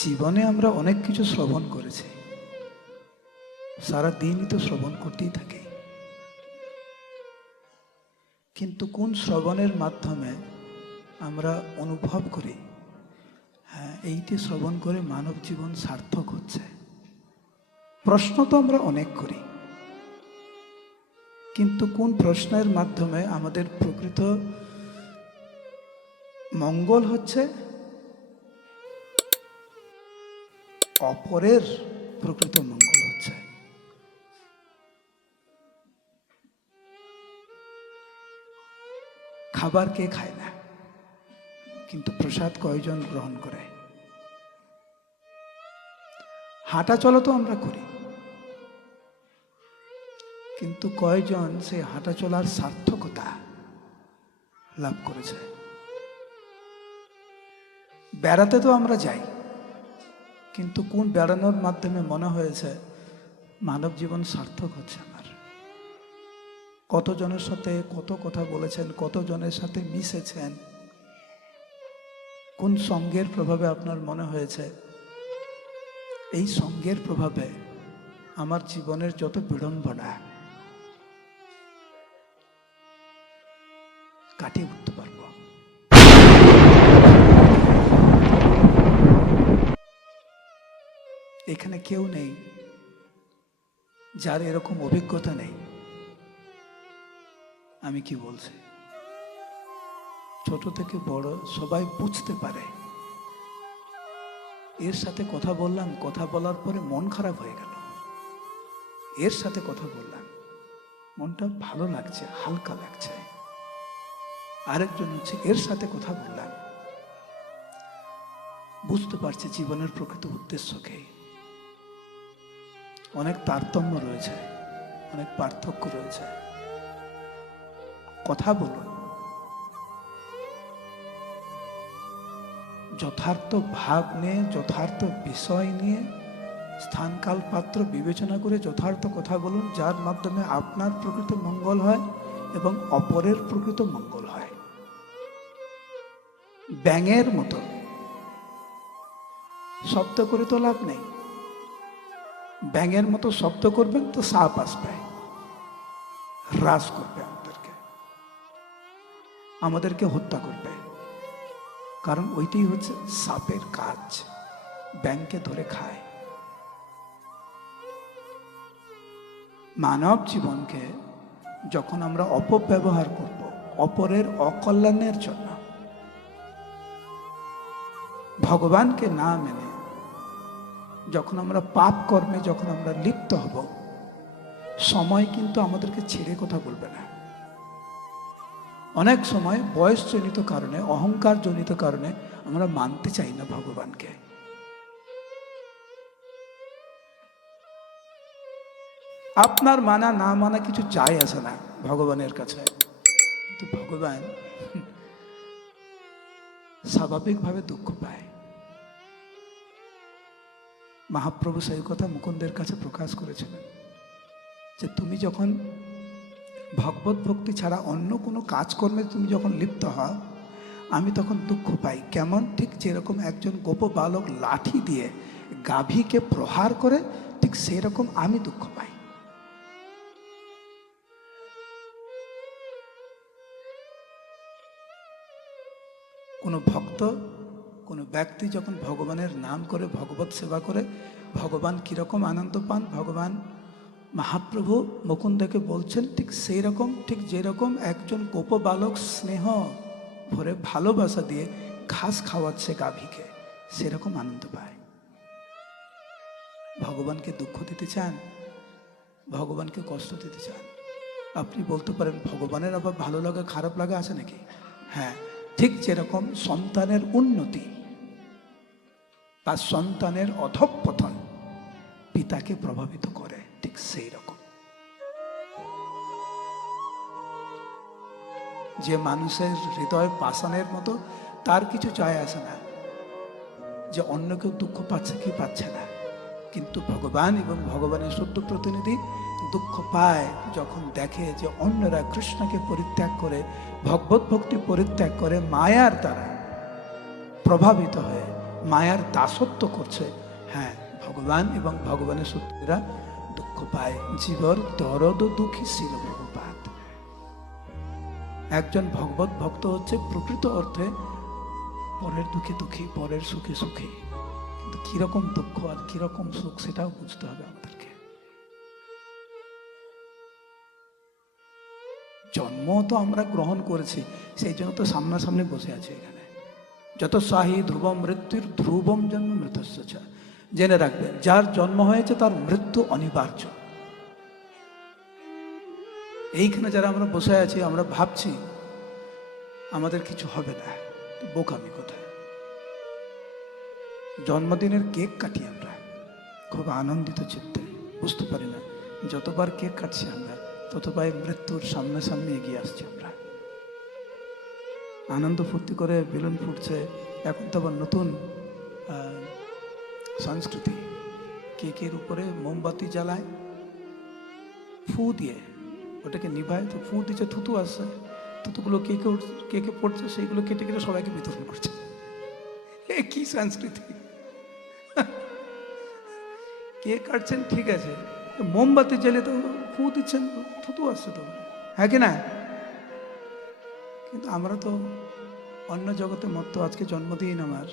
জীবনে আমরা অনেক কিছু শ্রবণ করেছি, সারা দিনই তো শ্রবণ করতেই থাকি। কিন্তু কোন শ্রবণের মাধ্যমে আমরা অনুভব করি হ্যাঁ এইটি শ্রবণ করে মানব জীবন সার্থক হচ্ছে? প্রশ্ন তো আমরা অনেক করি, কিন্তু কোন প্রশ্নের মাধ্যমে আমাদের প্রকৃত মঙ্গল হচ্ছে, অপরের প্রকৃত মঙ্গল হচ্ছে? খাবার কে খায় না, কিন্তু প্রসাদ কয়জন গ্রহণ করে? হাঁটা চলা তো আমরা করি, কিন্তু কয়জন সেই হাঁটা চলার সার্থকতা লাভ করেছে? বেড়াতে তো আমরা যাই, কিন্তু কোন বেড়ানোর মাধ্যমে মনে হয়েছে মানব জীবন সার্থক হচ্ছে আমার? কতজনের সাথে কত কথা বলেছেন, কতজনের সাথে মিশেছেন, কোন সঙ্গের প্রভাবে আপনার মনে হয়েছে এই সঙ্গের প্রভাবে আমার জীবনের যত বিড়ম্বনা কাটিয়ে উঠতে পারব? এখানে কেউ নেই যার এরকম অভিজ্ঞতা নেই। আমি কি বলছি, ছোট থেকে বড় সবাই বুঝতে পারে এর সাথে কথা বললাম, কথা বলার পরে মন খারাপ হয়ে গেল, এর সাথে কথা বললাম মনটা ভালো লাগছে, হালকা লাগছে। আরেকজন হচ্ছে এর সাথে কথা বললাম, বুঝতে পারছে জীবনের প্রকৃত উদ্দেশ্যকে। অনেক তারতম্য রয়েছে, অনেক পার্থক্য রয়েছে। কথা বলুন, যথার্থ ভাব নিয়ে, যথার্থ বিষয় নিয়ে, স্থানকাল পাত্র বিবেচনা করে যথার্থ কথা বলুন, যার মাধ্যমে আপনার প্রকৃত মঙ্গল হয় এবং অপরের প্রকৃত মঙ্গল হয়। ব্যাঙের মতো শব্দ করে তো লাভ নেই। ব্যাঙের মতো শব্দ করবেন তো সাপ আসবে, হ্রাস করবে আমাদেরকে হত্যা করবে। কারণ ওইটাই হচ্ছে সাপের কাজ, ব্যাঙকে ধরে খায়। মানব জীবনকে যখন আমরা অপব্যবহার করব অপরের অকল্যাণের জন্য, ভগবানকে না মেনে যখন আমরা পাপ কর্মে যখন আমরা লিপ্ত হব, সময় কিন্তু আমাদেরকে ছেড়ে কথা বলবে না। অনেক সময় বয়সজনিত কারণে, অহংকার জনিত কারণে আমরা মানতে চাই না ভগবানকে। আপনার মানা না মানা কিছু চাই আসে না ভগবানের কাছে, কিন্তু ভগবান স্বাভাবিকভাবে দুঃখ পায়। মহাপ্রভু সেই কথা মুকুন্দের কাছে প্রকাশ করেছিলেন যে তুমি যখন ভগবত ভক্তি ছাড়া অন্য কোনো কাজকর্মে তুমি যখন লিপ্ত হও, আমি তখন দুঃখ পাই। কেমন? ঠিক যেরকম একজন গোপ বালক লাঠি দিয়ে গাভীকে প্রহার করে, ঠিক সেরকম আমি দুঃখ পাই। কোনো ভক্ত, কোনো ব্যক্তি যখন ভগবানের নাম করে, ভগবত সেবা করে, ভগবান কিরকম আনন্দ পান, ভগবান মহাপ্রভু মুকুন্দকে বলছেন ঠিক সেই রকম, ঠিক যেরকম একজন গোপ বালক স্নেহ ভরে ভালোবাসা দিয়ে ঘাস খাওয়াচ্ছে গাভীকে, সেরকম আনন্দ পায়। ভগবানকে দুঃখ দিতে চান, ভগবানকে কষ্ট দিতে চান? আপনি বলতে পারেন ভগবানের আবার ভালো লাগা খারাপ লাগা আছে নাকি? হ্যাঁ, ঠিক যেরকম সন্তানের উন্নতি বা সন্তানের অধঃপতন পিতাকে প্রভাবিত করে, ঠিক সেই রকম যে মানুষের হৃদয় পাষাণের মতো, তার কিছু যায় আসে না যে অন্য কেউ দুঃখ পাচ্ছে কি পাচ্ছে না, কিন্তু ভগবান এবং ভগবানের সত্য প্রতিনিধি দুঃখ পায় যখন দেখে যে অন্যরা কৃষ্ণকে পরিত্যাগ করে, ভগবত ভক্তি পরিত্যাগ করে, মায়ার দ্বারা প্রভাবিত হয়ে মায়ার দাসত্ব করছে। হ্যাঁ, ভগবান এবং ভগবানের সত্যিরা দুঃখ পায়। জীবর দরদ দুঃখী ছিল প্রভুপাত। একজন ভগবত ভক্ত হচ্ছে প্রকৃত অর্থে পরের দুঃখে দুঃখী, পরের সুখে সুখী। কিন্তু কিরকম দুঃখ আর কিরকম সুখ সেটাও বুঝতে হবে আমাদেরকে। জন্ম তো আমরা গ্রহণ করেছি, সেই জন্য তো সামনাসামনি বসে আছি এখানে। যত সাহি ধ্রুবম মৃত্যুর ধ্রুবম জন্ম মৃত্যুশ্চ। জেনে রাখবেন, যার জন্ম হয়েছে তার মৃত্যু অনিবার্য। এইখানে যারা আমরা বসে আছি, আমরা ভাবছি আমাদের কিছু হবে না, বোকামি কোথায়। জন্মদিনের কেক কাটি আমরা খুব আনন্দিত চিত্তে, বুঝতে পারি না যতবার কেক কাটছি আমরা ততবার মৃত্যুর সামনাসামনি এগিয়ে আসছি আমরা। আনন্দ ফুর্তি করে বেলুন ফুটছে। এখন তো আবার নতুন সংস্কৃতি, কেকের উপরে মোমবাতি জ্বালায়, ফু দিয়ে ওটাকে নিভায়, তো ফু দিচ্ছে, থুতু আসছে, থুতুগুলো কেকে পড়ছে, সেইগুলো কেটে কেটে সবাইকে বিতরণ করছে। এ কি সংস্কৃতি! কেক কাটছেন ঠিক আছে, মোমবাতি জ্বালে তো ফু দিচ্ছেন, থুতু আসছে তো, হ্যাঁ কি না? কিন্তু আমরা তো অন্য জগতে মত্ত। আজকে জন্মদিন আমার,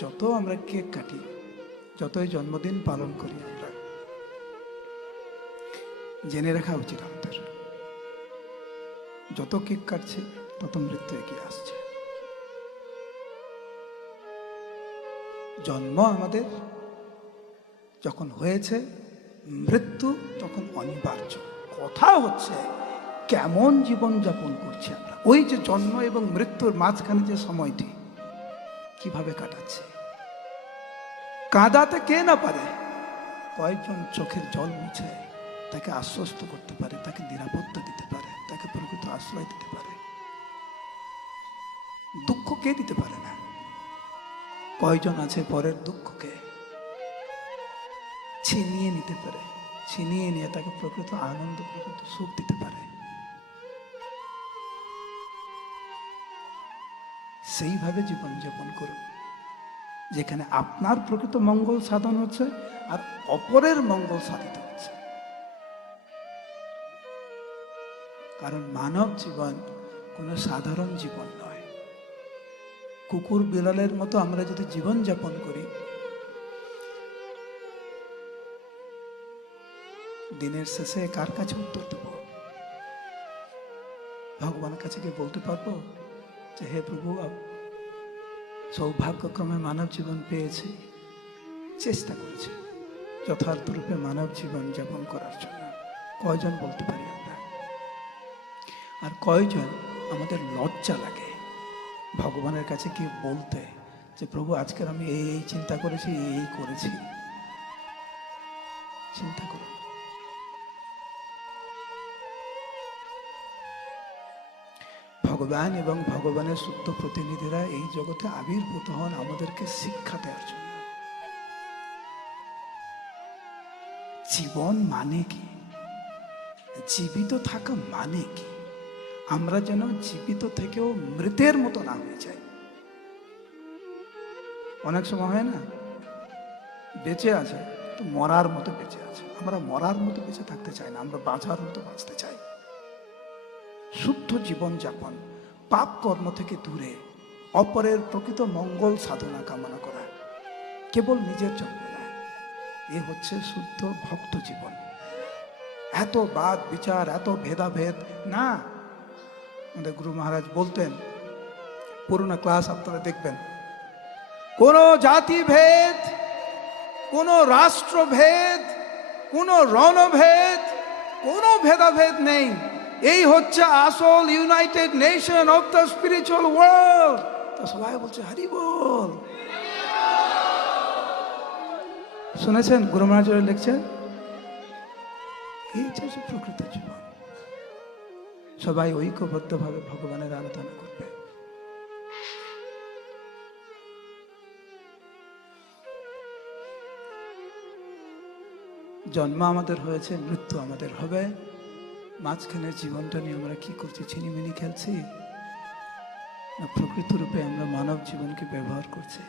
যত আমরা কেক কাটি, যতই জন্মদিন পালন করি, আমরা জেনে রাখা উচিত আমাদের, যত কেক কাটছে তত মৃত্যু এগিয়ে আসছে। জন্ম আমাদের যখন হয়েছে, মৃত্যু তখন অনিবার্য। কথা হচ্ছে কেমন জীবন যাপন করছি আমরা। ওই যে জন্ম এবং মৃত্যুর মাঝখানে যে সময়টি কিভাবে কাটাচ্ছে। কাঁদাতে কে না পারে, কয়েকজন চোখের জল মুছে তাকে আশ্বস্ত করতে পারে, তাকে নিরাপত্তা দিতে পারে, তাকে প্রকৃত আশ্রয় দিতে পারে। দুঃখ কে দিতে পারে না? কয়জন আছে পরের দুঃখকে ছিনিয়ে নিতে পারে, ছিনিয়ে নিয়ে তাকে প্রকৃত আনন্দ, প্রকৃত সুখ দিতে পারে। সেইভাবে জীবনযাপন করুন, যেখানে আপনার প্রকৃত মঙ্গল সাধন হচ্ছে আর অপরের মঙ্গল সাধিত হচ্ছে। কারণ মানব জীবন কোনো সাধারণ জীবন নয়। কুকুর বিড়ালের মতো আমরা যদি জীবন যাপন করি, দিনের শেষে কার কাছে উত্তর দেব? ভগবানের কাছে গিয়ে বলতে পারবো যে হে প্রভু, সৌভাগ্যক্রমে মানব জীবন পেয়েছি, চেষ্টা করেছি যথার্থ রূপে মানব জীবন যাপন করার জন্য? কয়জন বলতে পারি আমরা? আর কয়জন আমাদের লজ্জা লাগে ভগবানের কাছে কি বলতে যে প্রভু আজকের আমি এই চিন্তা করেছি, এই করেছি? চিন্তা করুন। ভগবান এবং ভগবানের শুদ্ধ প্রতিনিধিরা এই জগতে আবির্ভূত হন আমাদেরকে শিক্ষা দেওয়ার জন্য। জীবন মানে কি? জীবিত থাকা মানে কি? আমরা যেন জীবিত থেকেও মৃতের মতো না হয়ে যাই। অনেক সময় হয় না, বেঁচে আছে তো মরার মতো বেঁচে আছে। আমরা মরার মতো বেঁচে থাকতে চাই না, আমরা বাঁচার মতো বাঁচতে চাই। শুদ্ধ জীবন যাপন, পাপ কর্ম থেকে দূরে, অপরের প্রকৃত মঙ্গল সাধনা কামনা করা, কেবল নিজের জন্য না। এ হচ্ছে শুদ্ধ ভক্ত জীবন। এত বাদ বিচার, এত ভেদাভেদ না। আমাদের গুরু মহারাজ বলতেন, পুরোনো ক্লাস আপনারা দেখবেন, কোনো জাতিভেদ, কোনো রাষ্ট্রভেদ, কোনো রণভেদ, কোনো ভেদাভেদ নেই। এই হচ্ছে আসল United nation of the spiritual world. তো সবাই বলছে হরি বল। শুনেছেন গুরু মহারাজ লিখছেন, এই হচ্ছে প্রকৃত জীবন। সবাই ঐক্যবদ্ধভাবে ভগবানের আরাধনা করবে। জন্ম আমাদের হয়েছে, মৃত্যু আমাদের হবে। মাঝখানে জীবনটা নিয়ে আমরা কি করছি? ছিনিমিনি খেলছি, না প্রকৃত রূপে আমরা মানব জীবনকে ব্যবহার করছি।